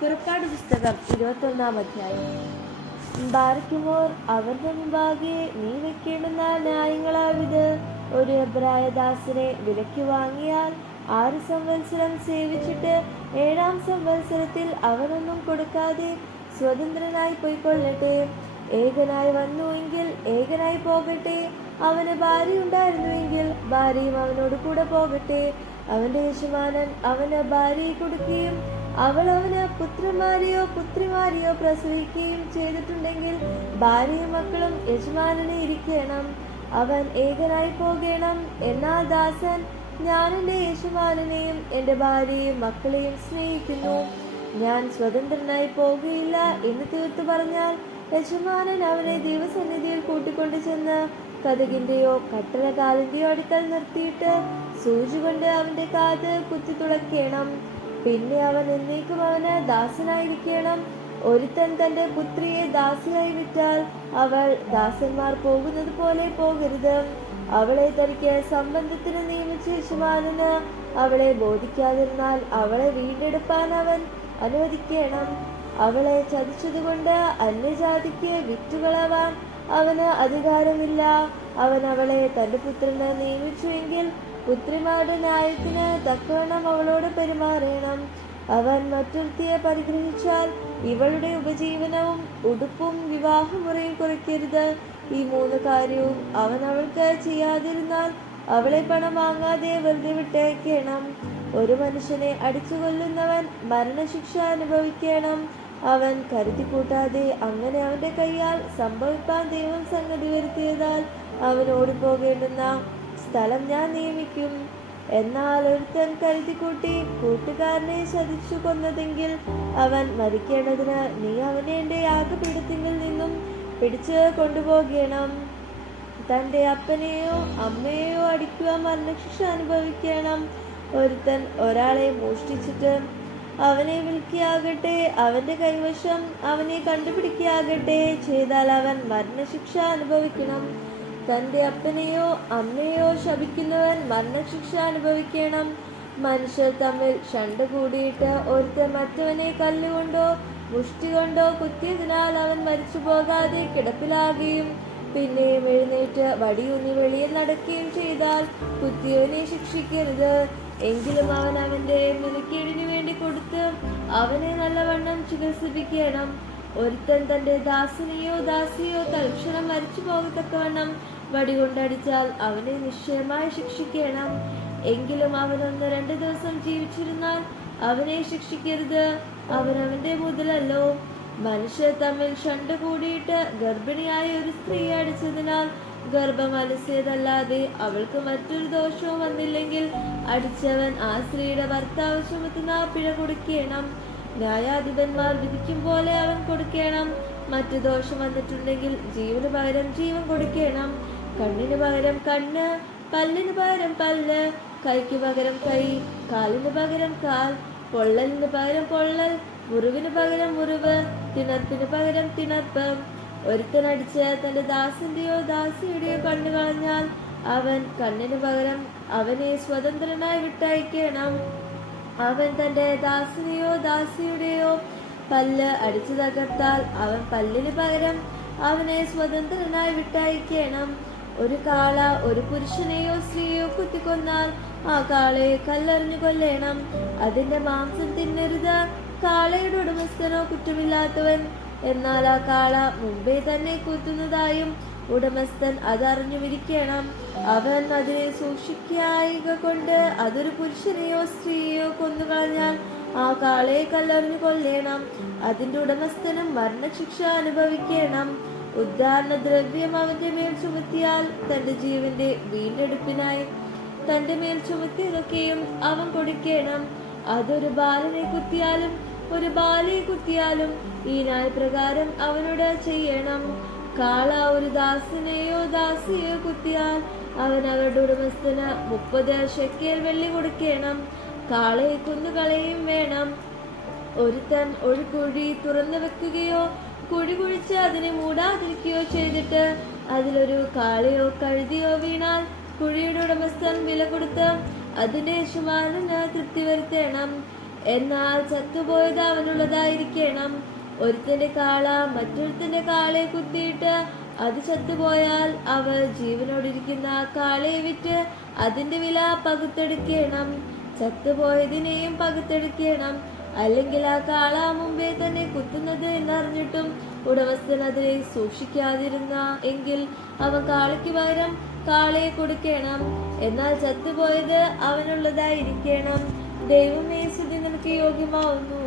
പുറപ്പാട് പുസ്തകം 21-ാം അധ്യായം. ബാരക്കുമോർ അവരുടെ മുമ്പാകെ നീ വെക്കേണ്ടുന്ന ന്യായങ്ങളാവിത്. ഒരു എബ്രായദാസനെ വിലയ്ക്ക് വാങ്ങിയാൽ 6 സംവത്സരം സേവിച്ചിട്ട് 7-ാം സംവത്സരത്തിൽ അവനൊന്നും കൊടുക്കാതെ സ്വതന്ത്രനായി പോയിക്കൊള്ളട്ടെ. ഏകനായി വന്നുവെങ്കിൽ ഏകനായി പോകട്ടെ. അവന് ഭാര്യ ഉണ്ടായിരുന്നുവെങ്കിൽ ഭാര്യയും അവനോട് കൂടെ പോകട്ടെ. അവന്റെ യജമാനൻ അവന് ഭാര്യയെ കൊടുക്കുകയും അവൾ അവന് പുത്രന്മാരെയോ പുത്രിമാരെയോ പ്രസവിക്കുകയും ചെയ്തിട്ടുണ്ടെങ്കിൽ ഭാര്യയും മക്കളും യജമാനനെ ഇരിക്കണം. അവൻ ഏകനായി പോകണം. എന്നാൽ ദാസൻ, ഞാൻ എൻ്റെ യജമാനനെയും എൻ്റെ ഭാര്യയെയും മക്കളെയും സ്നേഹിക്കുന്നു, ഞാൻ സ്വതന്ത്രനായി പോകുകയില്ല എന്ന് തീർത്തു പറഞ്ഞാൽ യജമാനൻ അവനെ ദൈവസന്നിധിയിൽ കൂട്ടിക്കൊണ്ടു ചെന്ന് കതകിന്റെയോ കട്ടളകാലിന്റെയോ അടുക്കൽ നിർത്തിയിട്ട് സൂചി കൊണ്ട് അവന്റെ കാത് കുത്തി തുളയ്ക്കണം. പിന്നെ അവൻ എന്നേക്കും അവന് ദാസനായിരിക്കണം. ഒരുത്തൻ തന്റെ പുത്രിയെ ദാസിയായി വിറ്റാൽ അവൾ ദാസന്മാർ പോകുന്നത് പോലെ പോകരുത്. അവളെ തനിക്ക് സംബന്ധത്തിന് നിയമിച്ച യജമാനന് അവളെ ബോധിക്കാതിരുന്നാൽ അവളെ വീണ്ടെടുപ്പാൻ അവൻ അനുവദിക്കണം. അവളെ ചതിച്ചതുകൊണ്ട് അന്യജാതിക്ക് വിറ്റുകളവാൻ അവന് അധികാരമില്ല. അവൻ അവളെ തന്റെ പുത്രന് നിയമിച്ചുവെങ്കിൽ പുത്രിമാരുടെ ന്യായത്തിന് തക്കവണ്ണം അവളോട് പെരുമാറണം. അവൻ മറ്റൊരുത്തിയെ പരിഗ്രഹിച്ചാൽ ഇവളുടെ ഉപജീവനവും ഉടുപ്പും വിവാഹമുറയും കുറയ്ക്കരുത്. ഈ 3 കാര്യവും അവൻ അവൾക്ക് ചെയ്യാതിരുന്നാൽ അവളെ പണം വാങ്ങാതെ വെറുതെ വിട്ടയക്കണം. ഒരു മനുഷ്യനെ അടിച്ചു കൊല്ലുന്നവൻ മരണശിക്ഷ അനുഭവിക്കണം. അവൻ കരുതി കൂട്ടാതെ അങ്ങനെ അവന്റെ കൈയാൽ സംഭവിപ്പാൻ ദൈവം സംഗതി വരുത്തിയതാൽ അവൻ ഓടിപ്പോകേണ്ടുന്ന സ്ഥലം ഞാൻ നിയമിക്കും. എന്നാൽ ഒരുത്തൻ കരുതിക്കൂട്ടി കൂട്ടുകാരനെ ചതിച്ചു കൊന്നതെങ്കിൽ അവൻ മരിക്കേണ്ടതിന് നീ അവനെ എൻ്റെ യാഗപീഠത്തിങ്കിൽ നിന്നും പിടിച്ച് കൊണ്ടുപോകണം. തൻ്റെ അപ്പനെയോ അമ്മയെയോ അടിക്കുക മരണശിക്ഷ അനുഭവിക്കണം. ഒരുത്തൻ ഒരാളെ മോഷ്ടിച്ചിട്ട് അവനെ വിൽക്കുകയാകട്ടെ അവന്റെ കൈവശം അവനെ കണ്ടുപിടിക്കുകയാകട്ടെ ചെയ്താൽ അവൻ മരണശിക്ഷ അനുഭവിക്കണം. തന്റെ അപ്പനെയോ അമ്മയെയോ ശപിക്കുന്നവൻ മരണശിക്ഷ അനുഭവിക്കണം. മനുഷ്യർ തമ്മിൽ ശണ്ട കൂടിയിട്ട് ഒരുത്തൻ മറ്റവനെ കല്ലുകൊണ്ടോ മുഷ്ടി കൊണ്ടോ കുത്തിയതിനാൽ അവൻ മരിച്ചു പോകാതെ കിടപ്പിലാകുകയും പിന്നെയും എഴുന്നേറ്റ് വടിയൂന്നി വെളിയിൽ നടക്കുകയും ചെയ്താൽ കുത്തിയവനെ ശിക്ഷിക്കരുത്. എങ്കിലും അവൻ അവന്റെ മെനക്കേടിനു വേണ്ടി കൊടുത്ത് അവനെ നല്ലവണ്ണം ചികിത്സിപ്പിക്കണം. ഒരുത്തൻ തന്റെ ദാസനെയോ ദാസിയോ തൽക്ഷണം മരിച്ചു പോകത്തക്കവണ്ണം വടി കൊണ്ടടിച്ചാൽ അവനെ നിശ്ചയമായി ശിക്ഷിക്കണം. എങ്കിലും അവൻ 1-2 ദിവസം ജീവിച്ചിരുന്നാൽ അവനെ ശിക്ഷിക്കരുത്. അവൻ അവന്റെ മുതലല്ലോ. മനുഷ്യർ തമ്മിൽ ശണ്ട കൂടിയിട്ട് ഗർഭിണിയായ ഒരു സ്ത്രീയെ അടിച്ചതിനാൽ ഗർഭം അലസിയതല്ലാതെ അവൾക്ക് മറ്റൊരു ദോഷവും വന്നില്ലെങ്കിൽ അടിച്ചവൻ ആ സ്ത്രീയുടെ ഭർത്താവ് ചുമത്തുന്ന പിഴ കൊടുക്കണം. ന്യായാധിപന്മാർ വിധിക്കും പോലെ അവൻ കൊടുക്കണം. മറ്റു ദോഷം വന്നിട്ടുണ്ടെങ്കിൽ ജീവന് പകരം ജീവൻ കൊടുക്കണം. കണ്ണിന് പകരം കണ്ണ്, പല്ലിന് പകരം പല്ല്, കൈക്ക് പകരം കൈ, കാലിന് പകരം കാൽ, പൊള്ളലിന് പകരം പൊള്ളൽ, മുറിവിന് പകരം മുറിവ്, തിണർപ്പിന് പകരം തിണർപ്പ്. ഒരുത്തനടിച്ച് തന്റെ ദാസന്റെയോ ദാസിയുടെയോ കണ്ണു കളഞ്ഞാൽ അവൻ കണ്ണിന് പകരം അവനെ സ്വതന്ത്രനായി വിട്ടയക്കണം. അവൻ തന്റെ ദാസനെയോ ദാസിയുടെയോ പല്ല് അടിച്ചു തകർത്താൽ അവൻ പല്ലിന് പകരം അവനെ സ്വതന്ത്രനായി വിട്ടയക്കണം. ഒരു കാള ഒരു പുരുഷനെയോ സ്ത്രീയോ കുത്തിക്കൊന്നാൽ ആ കാളയെ കല്ലെറിഞ്ഞു കൊല്ലണം. അതിന്റെ മാംസം തിന്നരുത്. കാളയുടെ ഉടമസ്ഥനോ കുറ്റമില്ലാത്തവൻ. എന്നാൽ ആ കാള മുമ്പേ തന്നെ കുത്തുന്നതായും ഉടമസ്ഥൻ അതറിഞ്ഞുമിരിക്കണം. അവൻ അതിനെ സൂക്ഷിക്കായിക കൊണ്ട് അതൊരു പുരുഷനെയോ സ്ത്രീയെയോ കൊന്നുകളഞ്ഞാൽ ആ കാളയെ കല്ലെറിഞ്ഞു കൊല്ലണം. അതിന്റെ ഉടമസ്ഥനും മരണശിക്ഷ അനുഭവിക്കണം. ഉദ്ധാരണ ദ്രവ്യം അവന്റെ മേൽ ചുമത്തിയാൽ തന്റെ ജീവന്റെ വീണ്ടെടുപ്പിനായി തന്റെ മേൽ ചുമത്തിയതൊക്കെയും അവൻ കൊടുക്കണം. അതൊരു ബാലനെ കുത്തിയാലും ഒരു ബാലയെ കുത്തിയാലും ഈ ന്യായപ്രകാരം അവനോട് ചെയ്യണം. കാള ഒരു ദാസനെയോ ദാസിയെയോ കുത്തിയാൽ അവൻ അവരുടെ ഉടമസ്ഥന് 30 ശെക്കേൽ വെള്ളി കൊടുക്കണം. കാളയെ കൊന്നുകളയും വേണം. ഒരുത്തൻ ഒരു കുഴി തുറന്നു വെക്കുകയോ കുഴി കുഴിച്ച് അതിനെ മൂടാതിരിക്കുകയോ ചെയ്തിട്ട് അതിലൊരു കാളയോ കഴുതിയോ വീണാൽ കുഴിയുടെ ഉടമസ്ഥൻ വില കൊടുത്ത് അതിന്റെ യജമാനന് തൃപ്തി വരുത്തണം. എന്നാൽ ചത്തുപോയത് അവനുള്ളതായിരിക്കണം. ഒരുത്തന്റെ കാള മറ്റൊരുത്തന്റെ കാളയെ കുത്തിയിട്ട് അത് ചത്തുപോയാൽ അവർ ജീവനോടിരിക്കുന്ന കാളയെ വിറ്റ് അതിന്റെ വില പകുത്തെടുക്കണം. ചത്തുപോയതിനെയും പകുത്തെടുക്കണം. അല്ലെങ്കിൽ ആ കാള മുമ്പേ തന്നെ കുത്തുന്നത് എന്നറിഞ്ഞിട്ടും ഉടമസ്ഥൻ അതിനെ സൂക്ഷിക്കാതിരുന്ന എങ്കിൽ അവൻ കാളയ്ക്ക് പകരം കാളയെ കൊടുക്കണം. എന്നാൽ ചത്തുപോയത് അവനുള്ളതായിരിക്കണം. ദൈവമേ, സ്തുതി നിനക്ക് യോഗ്യമാവുന്നു.